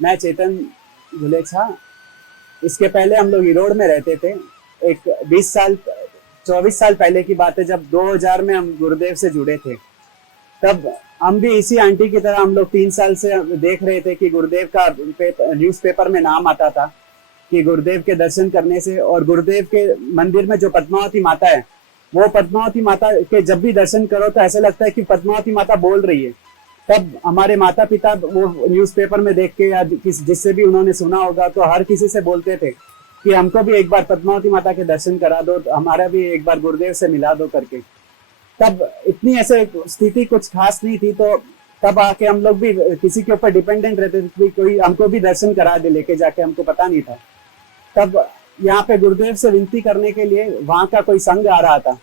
मैं चेतन गुलेछा। इसके पहले हम लोग ईरोड में रहते थे। एक 24 साल पहले की बात है, जब 2000 में हम गुरुदेव से जुड़े थे। तब हम भी इसी आंटी की तरह हम लोग 3 साल से देख रहे थे कि गुरुदेव का न्यूज़पेपर में नाम आता था कि गुरुदेव के दर्शन करने से, और गुरुदेव के मंदिर में जो पद्मावती माता है, वो पद्मावती माता के जब भी दर्शन करो तो ऐसा लगता है कि पद्मावती माता बोल रही है। तब हमारे माता पिता वो न्यूज़पेपर में देख के या जिससे भी उन्होंने सुना होगा तो हर किसी से बोलते थे कि हमको भी एक बार पद्मावती माता के दर्शन करा दो, हमारा भी एक बार गुरुदेव से मिला दो करके। तब इतनी ऐसे स्थिति कुछ खास नहीं थी, तो तब आके हम लोग भी किसी के ऊपर डिपेंडेंट रहते थे कि कोई हमको भी दर्शन करा दे लेके जाके, हमको पता नहीं था। तब यहाँ पे गुरुदेव से विनती करने के लिए वहाँ का कोई संघ आ रहा था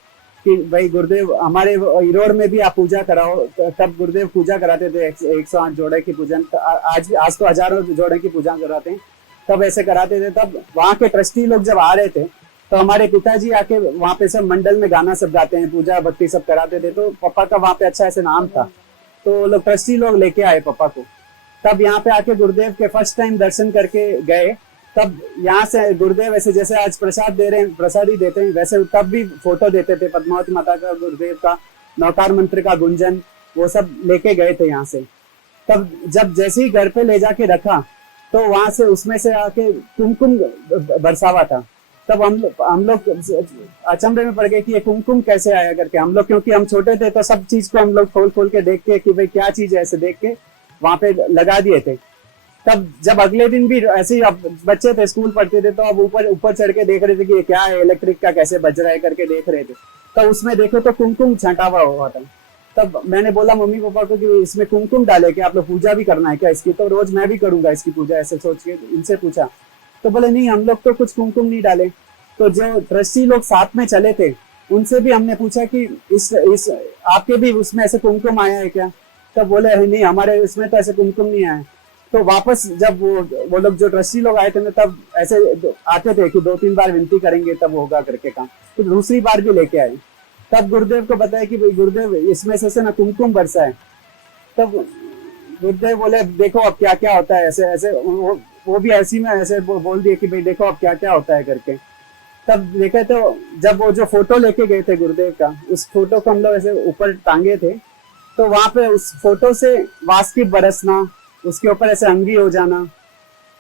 कि भाई गुरुदेव हमारे ईरोड में भी आप पूजा कराओ। तब गुरुदेव पूजा कराते थे 108 जोड़े की पूजन। आज तो हजारों जोड़े की पूजा कराते हैं, तब ऐसे कराते थे। तब वहाँ के ट्रस्टी लोग जब आ रहे थे तो हमारे पिताजी आके वहाँ पे सब मंडल में गाना सब गाते हैं, पूजा भक्ति सब कराते थे। तो पापा का वहाँ पे अच्छा ऐसे नाम था, तो लोग ट्रस्टी लोग लेके आए पापा को। तब यहाँ पे आके गुरुदेव के फर्स्ट टाइम दर्शन करके गए। तब यहाँ से गुरुदेव ऐसे जैसे आज प्रसाद दे रहे हैं, प्रसाद ही देते हैं, वैसे तब भी फोटो देते थे पद्मावती माता का, गुरुदेव का, नौकार मंत्र का गुंजन, वो सब लेके गए थे यहाँ से। तब जब जैसे ही घर पे ले जाके रखा तो वहां से उसमें से आके कुमकुम बरसावा था। तब हम लोग अचंभे में पड़ गए कि ये कुमकुम कैसे आया करके। हम लोग क्योंकि हम छोटे थे तो सब चीज को हम लोग खोल खोल के देख के कि भाई क्या चीज है ऐसे देख के वहां पे लगा दिए थे। तब जब अगले दिन भी ऐसे ही, अब बच्चे थे स्कूल पढ़ते थे, तो अब ऊपर चढ़ के देख रहे थे कि ये क्या है, इलेक्ट्रिक का कैसे बज रहा है करके देख रहे थे। तब उसमें देखो तो कुमकुम छंटा हुआ था। तब मैंने बोला मम्मी पापा को कि इसमें कुमकुम डाले कि आप लोग पूजा भी करना है क्या इसकी, तो रोज मैं भी करूंगा इसकी पूजा, ऐसे सोच के इनसे पूछा। तो बोले नहीं हम लोग तो कुछ कुमकुम नहीं डाले। तो जो ट्रस्टी लोग साथ में चले थे उनसे भी हमने पूछा कि इस आपके भी उसमें ऐसे कुमकुम आया है क्या। तब बोले नहीं हमारे इसमें तो ऐसे कुमकुम नहीं आया। तो वापस जब वो लोग जो ट्रस्टी लोग आए थे ना, तब ऐसे आते थे कि 2-3 बार विनती करेंगे तब होगा करके काम। तो दूसरी बार भी लेके आए। तब गुरुदेव को बताया कि भाई गुरुदेव इसमें से ना कुमकुम बरसा है। तब गुरुदेव बोले देखो अब क्या क्या होता है, ऐसे ऐसे वो भी ऐसी में ऐसे बोल दिए कि भाई देखो अब क्या क्या होता है करके। तब देखे तो जब वो जो फोटो लेके गए थे गुरुदेव का, उस फोटो को हम लोग ऐसे ऊपर टांगे थे, तो वहां पे उस फोटो से वास्की बरसना, उसके ऊपर ऐसे अंगी हो जाना,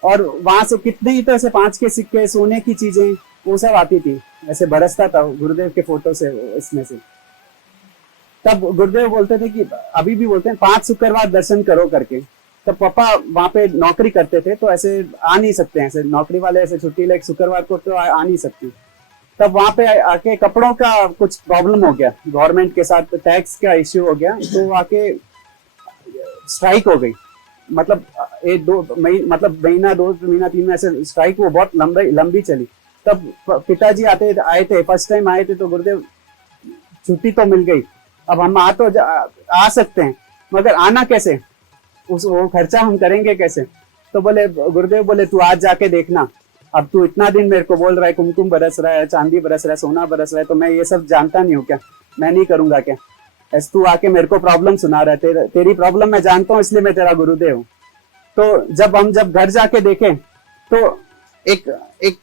और वहां से कितने ही तो ऐसे 5 के सिक्के, सोने की चीजें, वो सब आती थी, ऐसे बरसता था गुरुदेव के फोटो से, इसमें से। तब गुरुदेव बोलते थे कि अभी भी बोलते हैं 5 शुक्रवार दर्शन करो करके। तब पापा वहां पे नौकरी करते थे तो ऐसे आ नहीं सकते हैं, ऐसे नौकरी वाले ऐसे छुट्टी ले शुक्रवार को तो आ नहीं सकते। तब वहां पे आके कपड़ों का कुछ प्रॉब्लम हो गया, गवर्नमेंट के साथ टैक्स का इश्यू हो गया, तो आके स्ट्राइक हो गई। मतलब 1-2 महीना 2 महीना 3 महीना ऐसे स्ट्राइक वो बहुत लंबी चली। तब पिताजी आए थे फर्स्ट टाइम आए थे, तो गुरुदेव छुट्टी तो मिल गई, अब हम आ सकते हैं, मगर आना कैसे, वो खर्चा हम करेंगे कैसे। तो बोले गुरुदेव बोले तू आज जाके देखना, अब तू इतना दिन मेरे को बोल रहा है कुमकुम बरस रहा है, चांदी बरस रहा है, सोना बरस रहा है, तो मैं ये सब जानता नहीं हूँ क्या, मैं नहीं करूंगा क्या। ऐसे तू आके मेरे को प्रॉब्लम सुना रहा है, तेरी प्रॉब्लम मैं जानता हूँ इसलिए मैं तेरा गुरुदेव हूँ। तो जब घर जाके देखे तो एक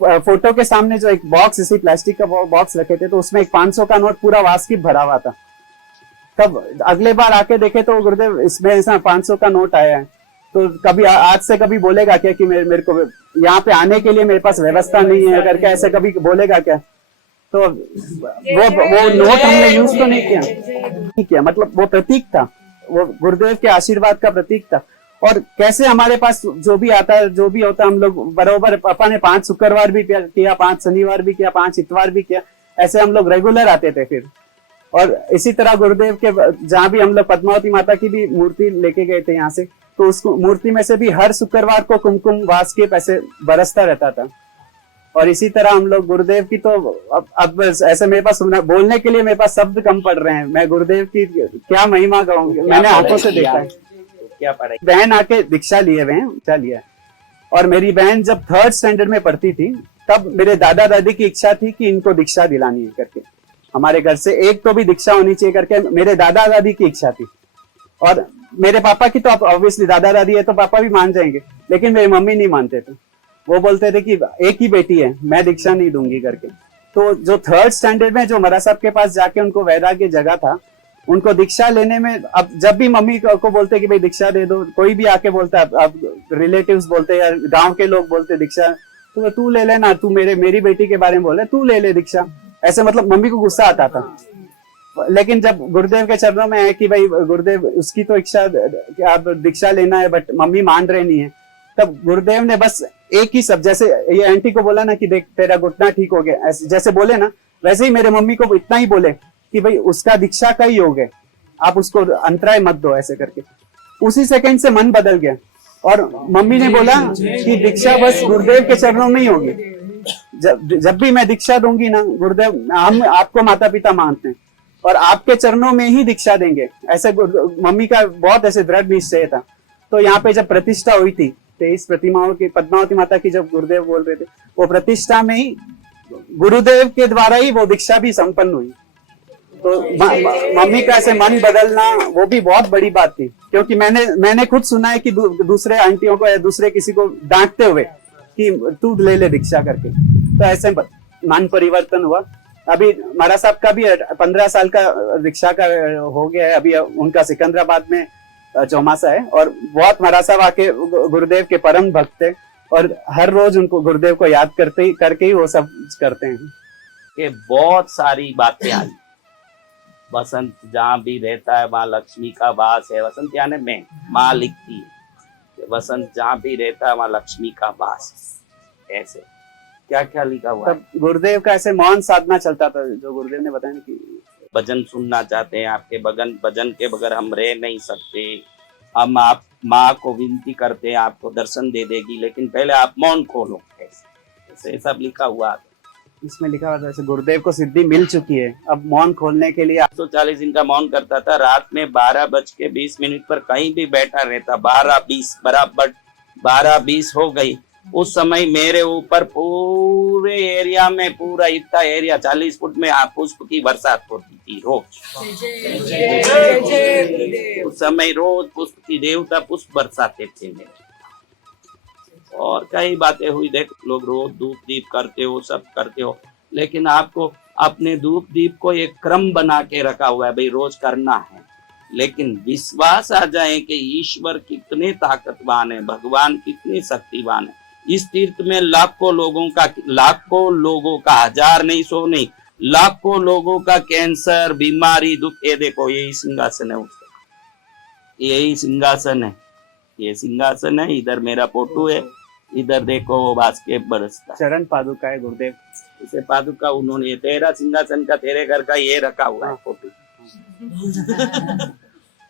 फोटो के सामने जो एक बॉक्स, इसी प्लास्टिक का बॉक्स रखे थे, तो उसमें एक 500 का नोट पूरा वास्किप भरा हुआ था। तब अगले बार आके देखे तो गुरुदेव इसमें ऐसा 500 का नोट आया है। तो कभी आज से कभी बोलेगा क्या कि मेरे को यहाँ पे आने के लिए मेरे पास व्यवस्था नहीं है करके, ऐसे कभी बोलेगा क्या। तो वो नोट हमने यूज तो नहीं किया, मतलब वो प्रतीक था, वो गुरुदेव के आशीर्वाद का प्रतीक था। और कैसे हमारे पास जो भी आता है, जो भी होता है, हम लोग बराबर, पापा ने 5 शुक्रवार भी किया, 5 शनिवार भी किया, 5 इतवार भी किया, ऐसे हम लोग रेगुलर आते थे फिर। और इसी तरह गुरुदेव के जहाँ भी हम लोग पद्मावती माता की भी मूर्ति लेके गए थे यहाँ से, तो उस मूर्ति में से भी हर शुक्रवार को कुमकुम वास्किप ऐसे बरसता रहता था। और इसी तरह हम लोग गुरुदेव की तो अब ऐसे मेरे पास बोलने के लिए मेरे पास शब्द कम पड़ रहे हैं, मैं गुरुदेव की क्या महिमा गाऊंगी, मैंने आंखों से देखा है। क्या पढ़ाई, बहन आके दीक्षा लिए हुए हैं, दीक्षा लिया। और मेरी बहन जब 3rd स्टैंडर्ड में पढ़ती थी, तब मेरे दादा दादी की इच्छा थी कि इनको दीक्षा दिलानी है करके, हमारे घर से एक तो भी दीक्षा होनी चाहिए करके मेरे दादा दादी की इच्छा थी। और मेरे पापा की तो ऑब्वियसली दादा दादी है तो पापा भी मान जाएंगे, लेकिन मेरी मम्मी नहीं मानते थे। वो बोलते थे कि एक ही बेटी है, मैं दीक्षा नहीं दूंगी करके। तो जो 3rd स्टैंडर्ड में जो मरा साहब के पास जाके उनको वैराग्य जगा था, उनको दीक्षा लेने में, अब जब भी मम्मी को बोलते कि भाई दीक्षा दे दो, कोई भी आके बोलता है, अब रिलेटिव्स बोलते या गांव के लोग बोलते दीक्षा, तो तू ले लेना, तू मेरी बेटी के बारे में बोले, तू ले ले दीक्षा, ऐसे मतलब मम्मी को गुस्सा आता था। लेकिन जब गुरुदेव के चरणों में है कि भाई गुरुदेव उसकी तो इच्छा कि आप दीक्षा लेना है, बट मम्मी मान रहे नहीं है, तब गुरुदेव ने बस एक ही सब, जैसे ये आंटी को बोला ना कि देख तेरा घुटना ठीक हो गया, ऐसे जैसे बोले ना, वैसे ही मेरे मम्मी को इतना ही बोले कि भाई उसका दीक्षा का ही योग है, आप उसको अंतराय मत दो, ऐसे करके। उसी सेकंड से मन बदल गया और मम्मी ने बोला कि दीक्षा बस गुरुदेव के चरणों में ही होगी। जब भी मैं दीक्षा दूंगी ना गुरुदेव, हम आपको माता पिता मानते हैं और आपके चरणों में ही दीक्षा देंगे, ऐसे मम्मी का बहुत ऐसे दृढ़ निश्चय था। तो यहाँ पे जब प्रतिष्ठा हुई थी 23 प्रतिमाओं की, पद्मावती माता की, जब गुरुदेव बोल रहे थे, वो प्रतिष्ठा में ही गुरुदेव के द्वारा ही वो दीक्षा भी संपन्न हुई। तो मम्मी का ऐसे मन बदलना वो भी बहुत बड़ी बात थी, क्योंकि मैंने खुद सुना है कि दूसरे आंटियों को या दूसरे किसी को डांटते हुए कि तू ले ले दीक्षा करके, तो ऐसे मन परिवर्तन हुआ। अभी महाराज साहब का भी 15 साल का दीक्षा का हो गया है, अभी उनका सिकंदराबाद में चौमासा है, और बहुत महाराज साहब आके गुरुदेव के परम भक्त थे और हर रोज उनको गुरुदेव को याद करके ही वो सब करते हैं। ये बहुत सारी बातें आई। वसंत जहाँ भी रहता है वहाँ लक्ष्मी का वास है। वसंत यानी मैं, माँ लिखती है वसंत जहाँ भी रहता है वहाँ लक्ष्मी का वास। ऐसे क्या क्या लिखा हुआ है? तब गुरुदेव का ऐसे मौन साधना चलता था, जो गुरुदेव ने बताया कि भजन सुनना चाहते हैं आपके भजन के बगैर हम रह नहीं सकते। हम आप माँ को विनती करते हैं, आपको दर्शन दे देगी, लेकिन पहले आप मौन खोलो। ऐसे सब लिखा हुआ है। इसमें लिखा हुआ था जैसे गुरुदेव को सिद्धि मिल चुकी है, अब मौन खोलने के लिए 140 दिन का मौन करता था। रात में 12:20 पर कहीं भी बैठा रहता। 12:20 बराबर 12:20 हो गई। उस समय मेरे ऊपर पूरे एरिया में, पूरा इतना एरिया 40 फुट में पुष्प की बरसात होती थी रोज। उस समय रोज पुष्प की देवता पुष्प बरसाते थे मेरे। और कई बातें हुई। देख, लोग रोज धूप दीप करते हो, सब करते हो, लेकिन आपको अपने धूप दीप को एक क्रम बना के रखा हुआ है, भाई रोज करना है। लेकिन विश्वास आ जाए कि ईश्वर कितने ताकतवान है, भगवान कितने शक्तिवान है। इस तीर्थ में लाखों लोगों का, हजार नहीं, 100 नहीं, लाखों लोगों का कैंसर, बीमारी, दुख, ये देखो यही सिंहासन है उसका, यही सिंहासन है, ये सिंहासन है। इधर मेरा फोटो है, इधर देखो वो बास्केट बरसता, चरण पादुका है गुरुदेव, इसे पादुका उन्होंने, तेरा सिंहासन का, तेरे घर का ये रखा हुआ है फोटो।